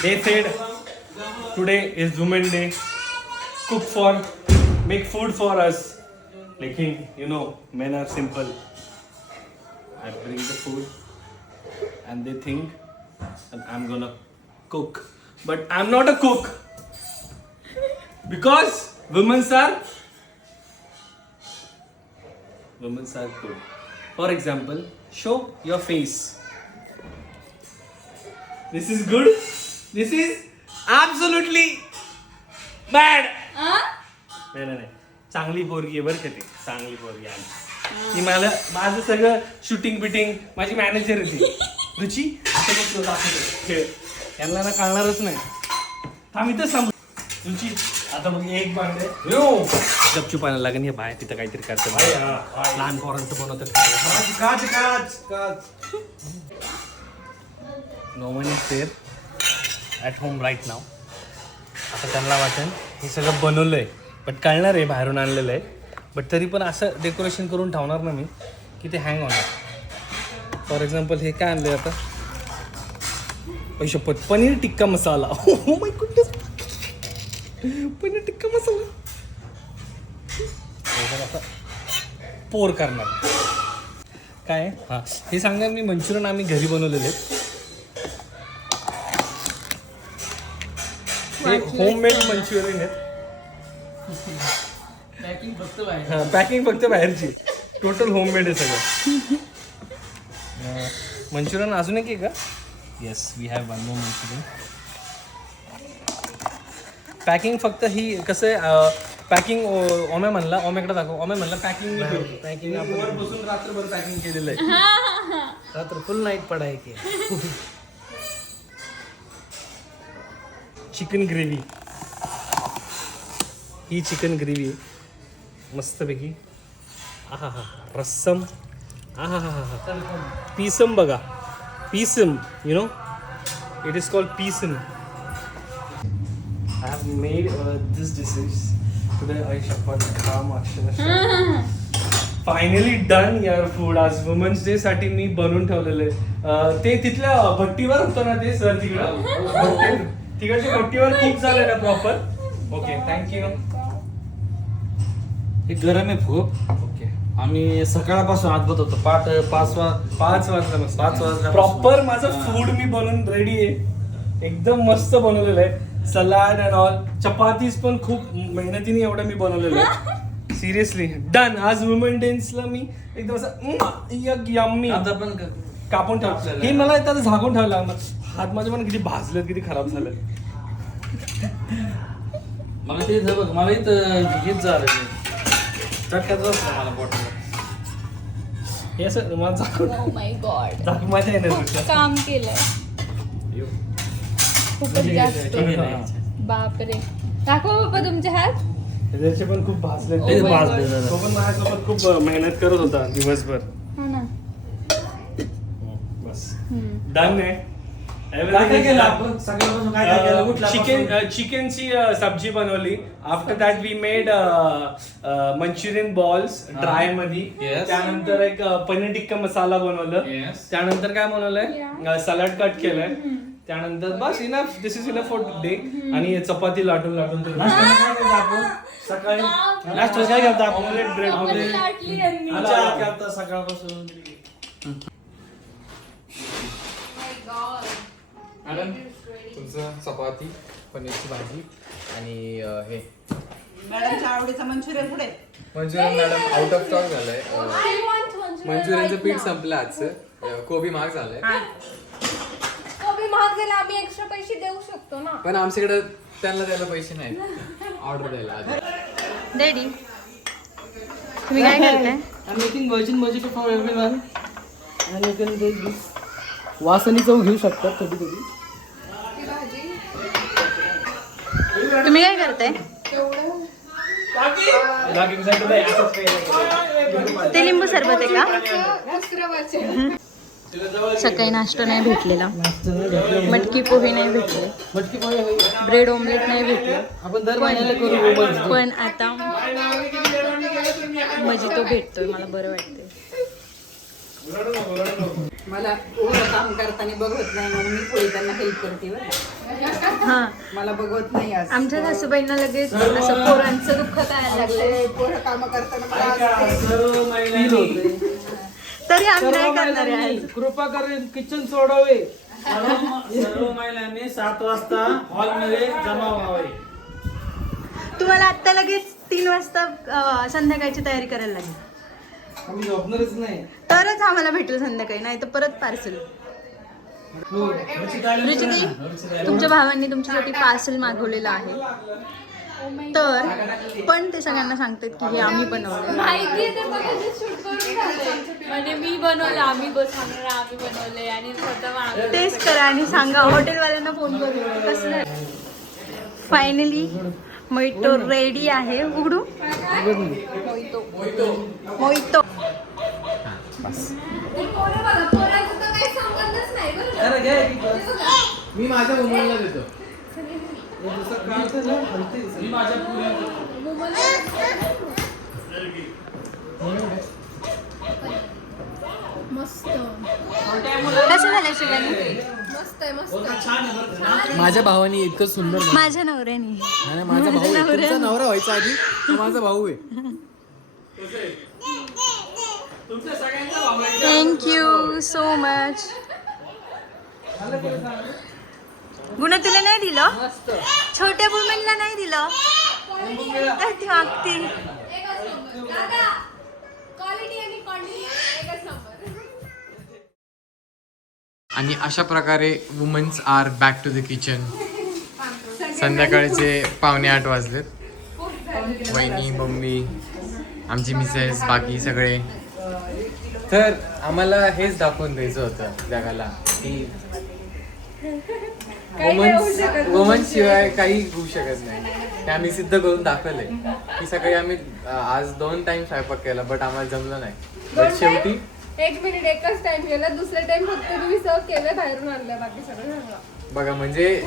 They said today is Women Day. Make food for us. Lekin, you know, men are simple. I bring the food and they think that I'm gonna cook. But I'm not a cook. Because women are good. For example, show your face. This is good. This is absolutely bad. नाही चांगली पोरगी आहे बरं का ती. चांगली पोरगी आहे ती. मला माझं सगळं शूटिंग बिटिंग माझी मॅनेजर आहे ती. रुची खेळ यांना ना कळणारच नाही. आम्ही तर सांगू रुची आता मग एक बांगडे गपचूप आणायला लागेल. हे बाय तिथं काहीतरी करतं लहान पोरांचं बनवतात. No one is there at home right now. आता त्यांना वाटेल हे सगळं बनवलं आहे बट कळणार आहे बाहेरून आणलेलं आहे. बट तरी पण असं डेकोरेशन करून ठेवणार ना मी की ते हँग होणार. फॉर एक्झाम्पल हे काय आणलं आता पैशपत paneer tikka masala. Oh my goodness paneer tikka masala आता पोर करणार काय. हां हे सांगा मी मंचुरियन आम्ही घरी बनवलेले. हे होममेड मंचुरियन आहेत. पॅकिंग फक्त बाहेरची. टोटल होममेड आहे सगळं. मंचुरियन अजून एक आहे का. Yes we have one more Manchurian. Packing फक्त ही कसं आहे पॅकिंग ओम्या म्हणला ओम्याकडे दाखव. ओम्या म्हणला पॅकिंग पॅकिंग आपण बसून रात्रभर पॅकिंग केलेलं आहे. रात्र फुल नाईट पडाय की. चिकन ग्रेव्ही ही चिकन ग्रेव्ही आहे मस्तपैकी. आहा हा रस्सम. आहा हा हा पीसम बघा. Pisum you know it is called Pisum. I have made this dishes today. I shapad काम अक्षरशः फायनली डन यार फूड. आज वुमन्स डे साठी मी बनवून ठेवलेलं आहे. ते तिथल्या भट्टीवर होतं ना ते सर तिकडं तिकडच्या भट्टीवर कुक झालं ना प्रॉपर. Okay thank you. हे गरम आहे खूप. ओके आम्ही सकाळपासून आजबत होतो. 5 वाजता प्रॉपर माझं फूड मी बनवून रेडी आहे. एकदम मस्त बनवलेलं आहे. Salad and all. चपातीज पण खूप मेहनतीने एवढं मी बनवलेलं आहे. Seriously done. आज वुमन डेन्सला मी एकदम असं यम्मी आता पण कापून ठेवलं. हे मला आता झाकून ठेवायला लागणार. हात माझे पण किती भाजलेत किती खराब झालं. मला ते बघ मला इथं हेच झालं चटक्याच असतं मला पोटाला. हे असं मला झाकून Oh my God. झाकून माझ्या येणार काम केलंय खूपच जास्त. बापरे दाखवा बाप्पा तुमचे हात. त्याचे पण खूप भाजले. Oh my God. तो पण माझ्यासोबत खूप मेहनत करत होता दिवसभर. हो ना. बस डन आहे. काय केलं आपण सगळ्यापासून काय केलं कुठला चिकनची सब्जी बनवली. After that we made Manchurian balls dry मध्ये. Yes. त्यानंतर एक पनीर टिक्का मसाला बनवलं. Yes. त्यानंतर काय बनवलंय सलाड कट केलंय. त्यानंतर बस enough. This is enough for day. आणि चपाती लाटून लाटून सकाळी नाश्ता काय करता आपण ऑमलेट ब्रेड मध्ये लाटली यांनी. करता सकाळपासून. मॅडम तुमचं चपाती पनीरची भाजी आणि हे मॅडमच्या आवडीचा मंचुरियन पुढे. Manchurian madam out of stock झालंय. I want manchurian मंचुरियनचं right पीठ now. संपलं आजचं. कोबी महाग झालंय कोबी महाग झाला आम्ही एक्स्ट्रा पैसे देऊ शकतो ना. पण आमच्याकडे त्यांना द्यायला पैसे नाहीत ऑर्डर द्यायला आधी. डॅडी तुम्ही काय करताय. I'm making virgin mojito for everyone. And you can take this. वासनी चव घेऊ शकतात कधी कधी. तुम्ही काय करताय. ते लिंबू सरबत आहे का. सकाळी नाश्ता नाही भेटलेला. मटकी पोहे नाही भेटले. मटकी पोहे होईल. ब्रेड ऑमलेट नाही भेटलं. आपण दर महिन्याला करू. पण आता मजितो भेटतोय मला बरं वाटतंय. मला एवढं काम करताना बघवत नाही म्हणून मी थोडी त्यांना हेल्प करते बरं. हा मला बघवत नाही आज. आमच्या सासूबाईंना लगेच असं पोरांचं दुःख काय लागलंय पोरं काम करताना मला आज सर्व महिलांनी तरी आम्ही नाही करणार आहे. कृपा करून किचन सोडावे. सर्व महिलांनी 7 वाजता हॉलमध्ये जमा व्हावे. तुम्हाला आता लगेच 3 वाजता संध्याकाळची तयारी करायला लागेल. आम्ही झोपणारच नाही. तरच आम्हाला भेटेल संध्याकाळी, नाही तर परत पार्सल. रुचिताई, तुमच्या भावांनी तुमच्यासाठी पार्सल मागवलेलं आहे. तर पण ते सगळ्यांना सांगतात की हे आम्ही बनवलं. माहितीये ते पण शूट करून झालंय. म्हणजे मी बनवलं, आम्ही सांगणार आम्ही बनवले आणि स्वतः टेस्ट करा आणि सांगा. हॉटेलवाल्यांना फोन करून कसं. फायनली मोहितो रेडी आहे. उघडू मोहितो. मी माझ्या मुलाला देतो. मी माझ्या कसं झालं शिवानी? माझ्या भावानी इतकं सुंदर बनवलं. माझ्या नवऱ्याने. नाही, माझा भाऊ आहे. तुमचा नवरा व्हायचा आधी तो माझा भाऊ आहे. Thank you so much. गुन्हा तुला नाही दिलं? छोट्या वुमेनला नाही दिलं? ती मागती. आणि अशा प्रकारे womens are back to the kitchen. संध्याकाळचे 7:45 वाजलेत. वहिनी, मम्मी, आमची मिसेस, बाकी सगळे. तर आम्हाला हेच दाखवून द्यायचं होतं जगाला की वुमन्स शिवाय काही होऊ शकत नाही. ते आम्ही सिद्ध करून दाखवलंय की सकाळी आम्ही आज 2 टाइम स्वयंपाक केला बट आम्हाला जमलं नाही. बट शेवटी 1 मिनिट एकच टाइम केला, दुसऱ्या टाइम फक्त मी सर्व केलं, बाहेरून आणलं, बाकी सगळं झालं. बघा म्हणजे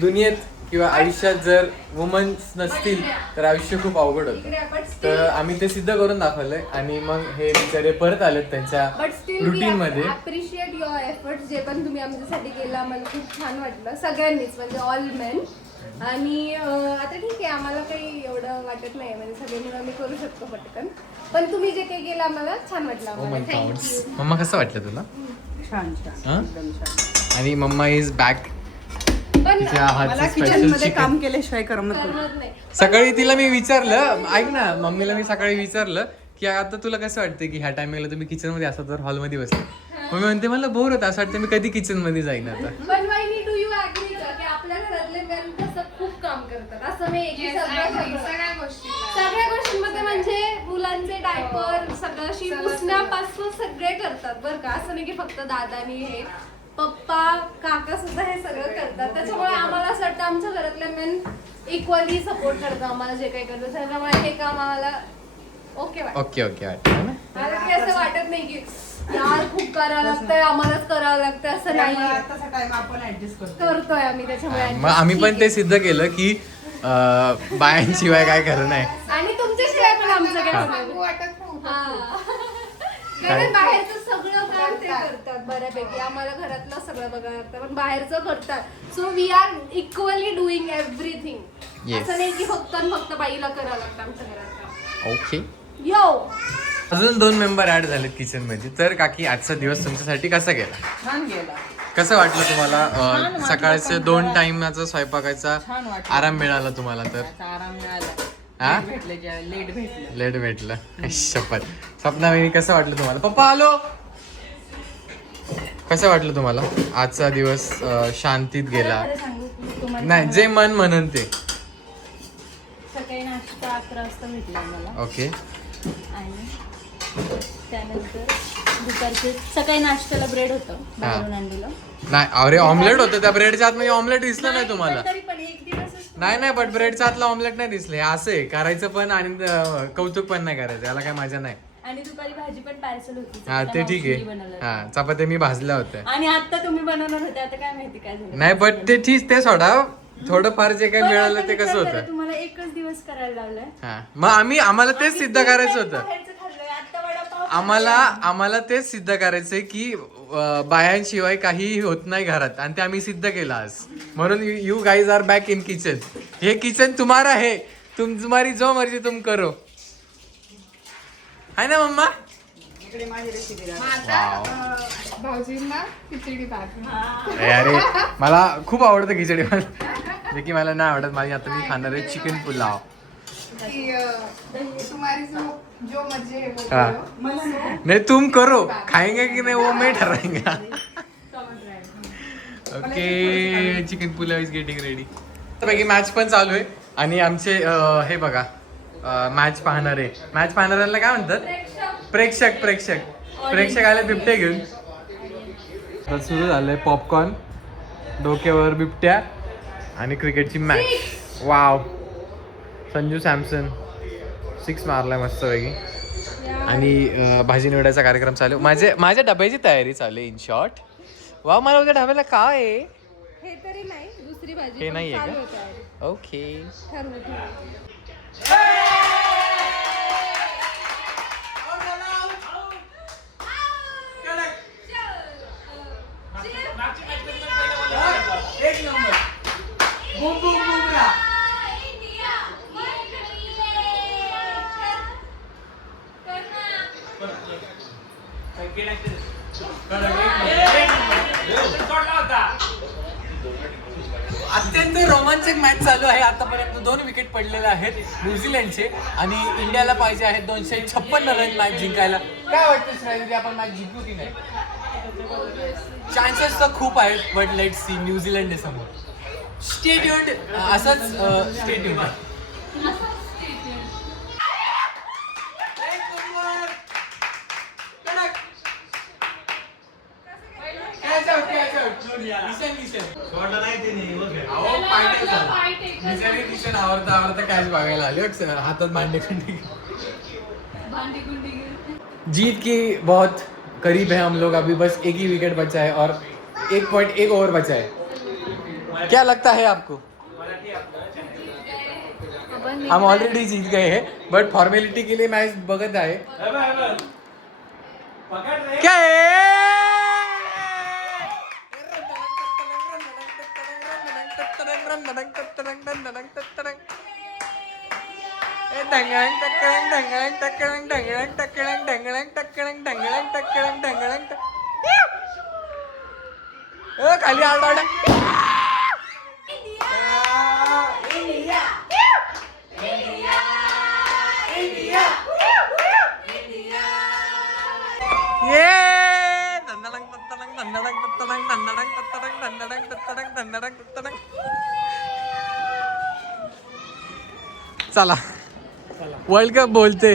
दुनियेत किंवा आयुष्यात जर वुमन्स नसतील तर आयुष्य खूप अवघड होतं. तर आम्ही ते सिद्ध करून दाखवलंय आणि मग हे बिचारे परत आलेत त्यांच्या बट स्टील रुटीन मध्ये. अप्रिशिएट युअर एफर्ट्स जे पण तुम्ही आमच्यासाठी केलं. आम्हाला खूप छान वाटलं सगळ्यांनीच, म्हणजे ऑल मेन. आणि आता ठीक आहे, आम्हाला काही एवढं वाटत नाही, म्हणजे सगळे मिळून आम्ही करू शकतो पटकन. पण तुम्ही जे काही केलं आम्हाला छान वाटलं. आम्हाला थँक्यू. मम्मा कसं वाटलं तुला? छान छान हं? एकदम छान. आणि मम्मा इज बॅक. पण तिच्या हातचं मला किचन स्पेशल मध्ये काम चिकन. केल्याशिवाय करमत नाही. करमत नाही. सकाळी तिला मी विचारलं, ऐक ना, मम्मीला मी सकाळी विचारलं की आता तुला कसं वाटतं की ह्या टायमिंगला तुम्ही किचन मध्ये असता तर हॉलमध्ये बसले. मम्मी म्हणते मला बोर होतं, असं वाटतं मी कधी किचन मध्ये जाईन आता. पण वहिनी, डू यू ॲग्री की आपल्या घरातले मेन कसं खूप काम करतात? असं नाही की सगळ्या गोष्टींमध्ये, म्हणजे मुलांचे डायपर सगळं पुसण्यापासून सगळे करतात बरं का. असं नाही की फक्त दादानी, हे पप्पा, काका सुद्धा हे सगळं करतात. त्याच्यामुळे आम्हाला असं वाटतं आमच्या घरातले मेन इक्वली सपोर्ट करतात आम्हाला जे काही करतो. त्याच्यामुळे हे काम आम्हाला ओके वाटतं. ओके वाटतं ना. मला काही असं वाटत नाही की यार खूप करावं लागतंय, आम्हालाच करावं लागतं, असं नाही. आताचा टाइम आपण ऍडजस्ट करतो. करतोय आम्ही त्याच्यामुळे. मग आम्ही पण ते सिद्ध केलं की बायांशिवाय काय खरं नाही. आणि तुमच्याशिवाय पण आमचं काय वाटत कारण बाहेरचं सगळं काम ते करतात बऱ्यापैकी. आम्हाला घरातलं सगळं बघावं लागतं, पण बाहेरचं करतात. So we are equally doing everything. Yes. असं नाही की फक्त आणि फक्त बाईला करावं लागतं आमच्या घरात. ओके. यो अजून 2 मेंबर ऍड झालेत किचन मध्ये. तर काकी, आजचा दिवस तुमच्यासाठी कसा गेला? छान गेला. कसं वाटलं तुम्हाला? सकाळचे 2 टाइमचा स्वयंपाकाचा छान वाटलं. आराम मिळाला तुम्हाला तर? त्याचा आराम मिळाला. हा? लेट भेटलं. लेट भेटलं. शपथ. स्वप्ना वहिनी, कसं वाटलं तुम्हाला? पप्पा आलो. कसं वाटलं तुम्हाला? आजचा दिवस शांतीत गेला? नाही, जे मन म्हणन ते. सकाळी नाश्ता 11 वाजता भेटला मला. ओके. आणि त्यानंतर दुपारचे सकाळी नाश्त्याला ब्रेड होतं बाहेरून आणलेलं. नाही, अरे ऑमलेट होतं त्या ब्रेडच्या आतमध्ये. ऑमलेट दिसलं नाही पण तुम्हाला? तरी पण एक दिवसच. नाही, बट ब्रेडच्या आतला ऑमलेट नाही दिसले. असं आहे, करायचं पण आणि कौतुक पण नाही करायचं, याला काय मजा नाही. आणि दुपारी भाजी पण पार्सल होती. हा, ते ठीक आहे. बनवलं. हा, चपात्या मी भाजल्या होत्या. आणि आता तुम्ही बनवणार होते, आता काय माहिती काय झालं. नाही, बट ते ठीक, ते सोडा. थोडंफार जे काही पण मिळालं आता ते कसं विचार करा, होतं. तुम्हाला एकच दिवस करायला लावलाय. हा, मग आम्हाला तेच सिद्ध करायचं होतं. बाहेरचं खाल्लंय, आता वडापाव आम्हाला तेच सिद्ध करायचंय की बायांशिवाय काहीही होत नाही घरात आणि ते आम्ही सिद्ध केलं आज. म्हणून you guys are back in kitchen. हे किचन तुम्हारा है, तुम्हारी जो मर्जी तुम करो, है ना मम्मा? इकडे माझी रेसिपी भाऊजींना खिचडी भात. अरे मला खूप आवडतं खिचडी, जे की मला नाही आवडत. माझी आता मी खाणार आहे चिकन पुलाव. तुम्हारी जो मर्जी है वो हाँ. करो. नहीं तुम करो, खाएंगे कि नहीं वो मैं ठरवाएंगा. Okay, chicken pulao is getting ready. पैकी मॅच पण चालू आहे आणि आमचे हे बघा मॅच पाहणारे, मॅच पाहणाऱ्यांना काय म्हणतात? प्रेक्षक आले बिबट्या घेऊन. तर सुरू झालंय पॉपकॉर्न, डोक्यावर बिबट्या आणि क्रिकेटची मॅच. वाव, संजू सॅमसन 6 मारलाय मस्तपैकी. आणि भाजी निवडायचा कार्यक्रम चालू. माझ्या डब्याची तयारी चालू आहे इन शॉर्ट. वा, मला उद्या डब्याला काय आहे? हे तरी नाही, दुसरी भाजी हे पण नाहीये चालू का? होतं आहे. ओके. ठरवू. एक नंबर. Boom boom Bumrah. अत्यंत रोमांचक मॅच चालू आहे. आतापर्यंत 2 विकेट पडलेले आहेत न्यूझीलंडचे आणि इंडियाला पाहिजे आहेत 256 रन मॅच जिंकायला. काय वाटतं श्रावणी, आपण मॅच जिंकू की नाही? चान्सेस तर खूप आहेत, बट लेट सी. न्यूझीलंड आहे समोर. Stay tuned. असंच स्टे ट्यून्ड. आवडता कॅच बघायला आले हातात भांडे खंडी. जीत की बहुत करीब है हम लोग. अभी बस एक ही विकेट बचा है और 1.1 ओवर बचा है. क्या लगता है आपको? हम ऑलरेडी जीत गए हैं, बट फॉर्मेलिटी के लिए मैच बघत आहे. क्या खाली आरडाओरडा. चला वर्ल्ड कप बोलते.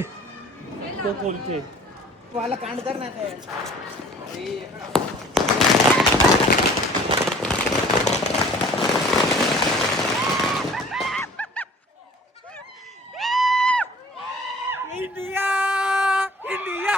बोलते मला कांड कर ना ते. India India.